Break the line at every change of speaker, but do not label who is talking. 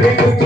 querendo que